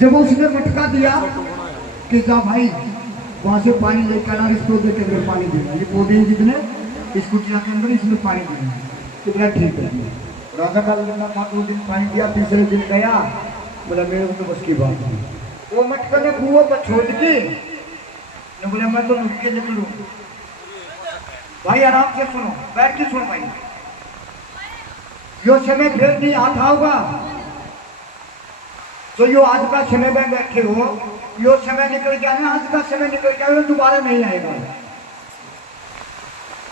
जब उसने मटका दिया कि जा भाई वहां से पानी लेकर आना, इसको देते हुए पानी देना, ये पौधे जितने इस कुटिया के अंदर इसमें पानी देना। तो बोला ठीक है। राजा का लेना था, 2 दिन पानी दिया, तीसरे दिन गया, बोला मेरे को तो बस की बात नहीं। वो मटका ने कुआं पर छोड़ के ने बोला मैं तो लुट के निकलूं। भाई आराम से सुनो, बैठ के सुनो भाई। यो समय फिर नहीं आता होगा, तो यो आज का समय में बैठे हो, यो समय निकल गया ना, आज का समय निकल गया, वो दोबारा नहीं आएगा।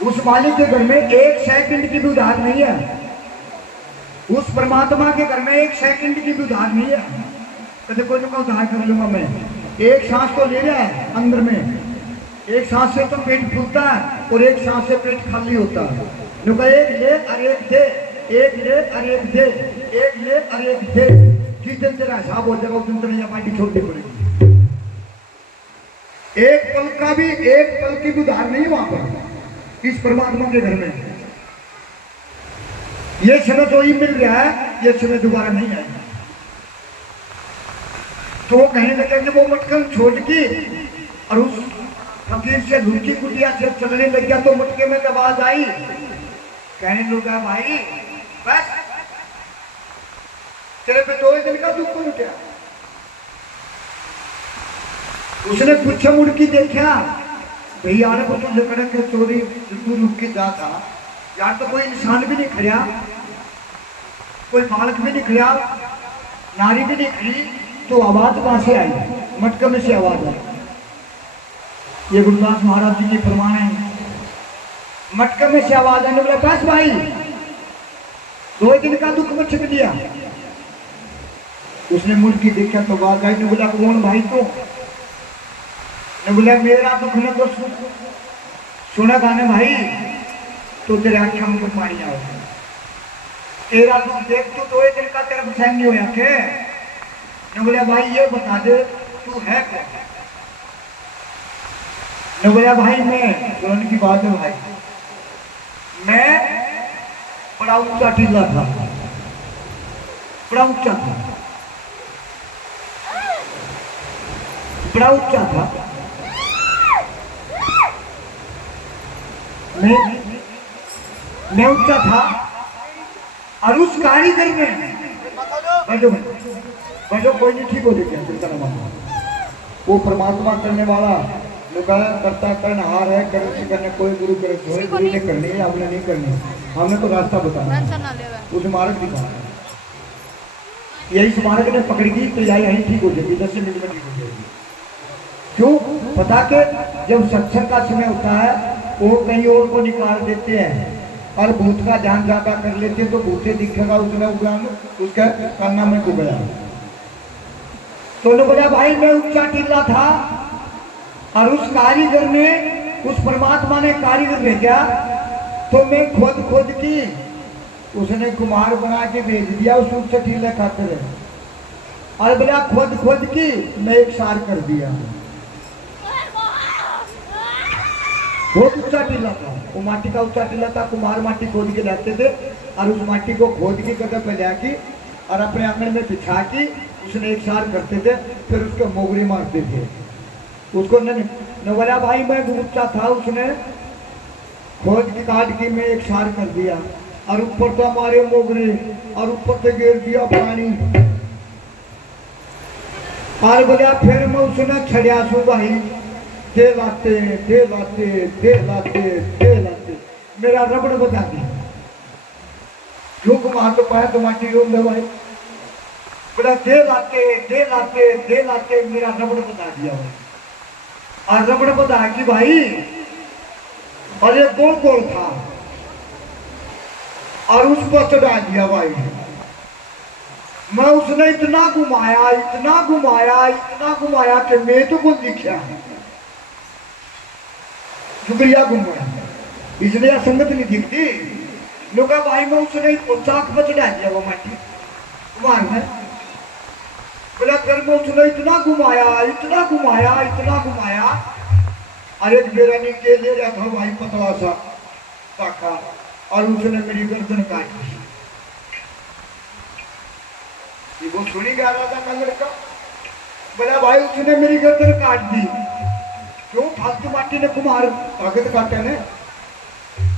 उस मालिक के घर में 1 सेकंड की भी उधार नहीं है। उस परमात्मा के घर में 1 सेकंड की भी उधार नहीं है। कभी कोई का उधार कर लूंगा मैं, एक सांस तो ले रहा है अंदर में, एक सांस से तो पेट फूलता है और एक सांस से पेट खाली होता है। एक ले और एक दे, एक ले और एक दे, एक ले और एक दे। जिस दिन तेरा हिसाब हो जाएगा उस दिन तेरी पार्टी छोड़नी पड़ेगी। एक पल का भी, एक पल की भी उधार नहीं वहां पर इस परमात्मा के घर में। ये समय जो ही मिल रहा है, ये समय दोबारा नहीं आएगा। तो वो कहने लगे कि वो मटकन छोड़ के और उस फकीर से लुकी कुटिया से चलने लग गया। तो मटके में आवाज आई, कहने लगा भाई बस तेरे पे 2 दिन का दुख क्यों उठा। उसने पूछा, मुड़ की देखा, भैया आने को तुझे कड़क के चोरी तू लुक के जा था यार, तो कोई इंसान भी नहीं खड़ा, कोई बालक भी नहीं खड़ा, नारी भी नहीं खड़ी, तो आवाज कहां से आई? मटके में से आवाज आई। ये गुरुदास महाराज जी के प्रमाण है। मटके में से आवाज आने बोला बस भाई 2 दिन का दुख में छिप दिया। उसने मुड़ की देखा तो आवाज आई। ने बोला कौन भाई तो? ने बोला मेरा दुख न तो सुना था ना भाई, तो तेरे आंखों में पानी आओ। तेरा दुख देख तो 2 दिन का तेरा सहन नहीं होया के? ने बोला भाई ये बता दे तू है कौन? ने बोला भाई मैं, सुनने की बात है भाई, मैं बड़ा ऊंचा टीला था, बड़ा ऊंचा था, बड़ा ऊंचा था। मैं ऊंचा था और उस कारीगर में बैठो कोई नहीं, ठीक हो जाएगा। वो परमात्मा करने वाला करता करनहार है, कर करने कोई गुरु करे सोए, गुरु ने करनी है, आपने नहीं करनी, हमने तो रास्ता बताना, उस मार्ग दिखाना। यही स्मारक ने पकड़ेगी तो यही ठीक हो जाएगी, 10 मिनट में ठीक हो जाएगी। क्यों? पता के जब सत्संग का समय होता है वो कहीं और को निकाल देते हैं और भूत का ध्यान ज्यादा कर लेते हैं, तो भूते दिखेगा उसमें उगान उसका करना में को गया। तो ने बोला भाई मैं ऊंचा टीला था और उस कारीगर ने, उस परमात्मा ने कारीगर भेजा, तो मैं खोद की उसने कुम्हार बना के भेज दिया उस ऊंचे टीले खातिर। और बोला खोद की मैं एक सार कर दिया। बहुत ऊंचा टीला था, वो माटी का ऊंचा टीला था। कुम्हार माटी खोद के लाते थे और उस माटी को खोद के कदम पे जाके और अपने आंगन में बिछा के उसने एक सार करते थे, फिर उसको मोगरी मारते थे उसको। न बोला भाई मैं ऊंचा था, उसने खोद के काट के मैं एक सार कर दिया और ऊपर तो हमारे मोगरे और ऊपर से गिर दिया पानी। और बोला फिर मैं उसने छड़िया सू भाई, दे लाते मेरा रबड़ बता दिया। जो कुमार तो पाया तो माटी रोक दे भाई, बोला दे लाते मेरा रबड़ बता दिया भाई। और रबड़ बता कि भाई, और ये गोल था और उसको चढ़ा दिया भाई। मैं उसने इतना घुमाया कि मैं तो कुछ दिखा शुक्रिया घुमाया, इसलिए संगत नहीं दिखती। लोग भाई मैं उसने चाक पर चढ़ा दिया वो माटी कुमार में। बोला फिर मैं उसने इतना घुमाया अरे मेरा नीचे ले रहा था भाई पतला सा काका, और उसने मेरी गर्दन काट दी। वो सुनी गा रहा था मैं लड़का, बोला भाई उसने मेरी गर्दन काट दी। क्यों? फालतू माटी ने कुमार ताकत काटे ने।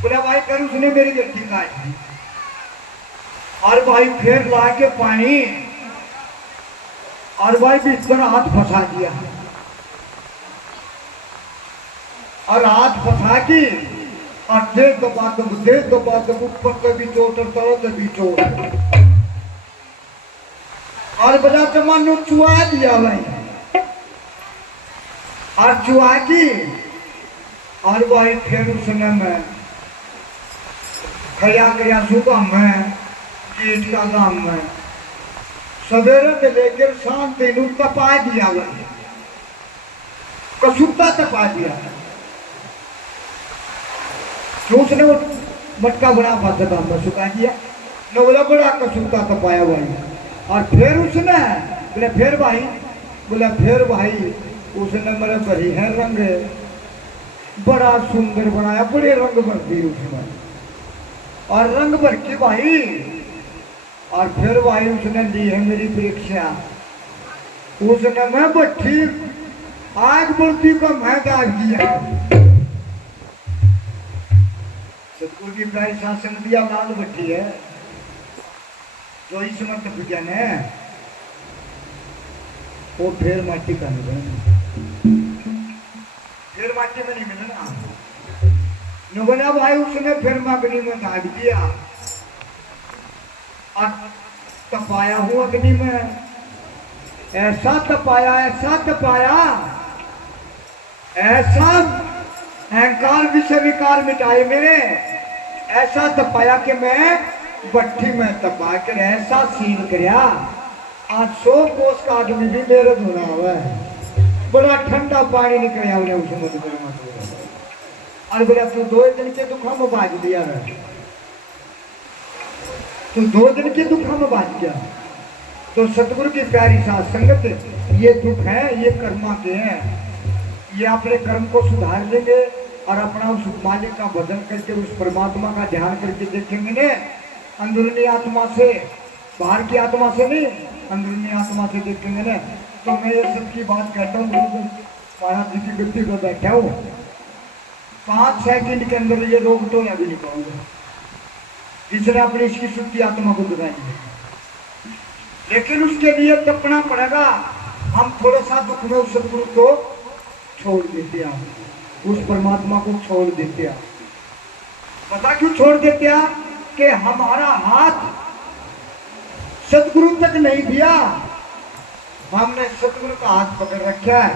बोला भाई कर उसने मेरी गर्दन काट दी। और भाई फिर ला के पानी और भाई बिस्तर हाथ फंसा दिया और हाथ फंसा की और देख दबा दब ऊपर कभी चोट और तलो कभी चोट और बड़ा जमानो चुआ दिया भाई और चुआ की और भाई फिर उसने मैं खया खया सुबह में कीट का काम में सवेरे से लेकर शाम तक तपा दिया भाई कसुत्ता तपा दिया। क्यों? उसने वो मटका बना पाता था मैं सुखा दिया न बोला बड़ा कसुत्ता तपाया भाई। और फिर उसने बोला फिर भाई उसने मेरे भरी है रंग बड़ा सुंदर बनाया बड़े रंग भर दी उसने और रंग भर के भाई और फिर भाई उसने ली है मेरी परीक्षा। उसने मैं भट्टी आग बढ़ती को मैं दाग दिया। सतगुरु की प्राय शासन दिया लाल भट्टी है जो इस मत विज्ञान है वो फिर माटी का नहीं फिर माटी में नहीं मिलना। बोला भाई उसने फिर अग्नि में दाग दिया और तपाया हूं अग्नि में ऐसा तपाया ऐसा अहंकार विषय विकार मिटाए मेरे ऐसा तपाया कि मैं भट्टी में तपा कर ऐसा सील करया आज 100 कोस का आदमी भी मेरे धोना हुआ है। बड़ा ठंडा पानी निकल उन्हें उस समुद्र में और बोला तू 2 दिन के दुखा में बाज दिया है तू 2 दिन के दुखा में बाज गया। तो सतगुरु की प्यारी साथ संगत ये दुख है ये कर्मा के हैं ये अपने कर्म को सुधार लेंगे और अपना उस मालिक का भजन करके उस परमात्मा का ध्यान करके देखेंगे ने अंदरूनी आत्मा से बाहर की आत्मा से नहीं अंदरूनी आत्मा से देखेंगे ने। तो मैं ये सब की बात कहता हूँ महाराज जी की गद्दी पर बैठा हूँ 5 सेकंड के अंदर ये रोग तो अभी नहीं पाऊंगा जिसने अपनी इसकी शुद्धि आत्मा को दिखाई है। लेकिन उसके लिए तपना पड़ेगा। हम थोड़ा सा दुख में उस सतगुरु को छोड़ देते हैं उस परमात्मा को छोड़ देते हैं। पता क्यों छोड़ देते हैं कि हमारा हाथ सतगुरु तक नहीं दिया। हमने सतगुरु का हाथ पकड़ रखा है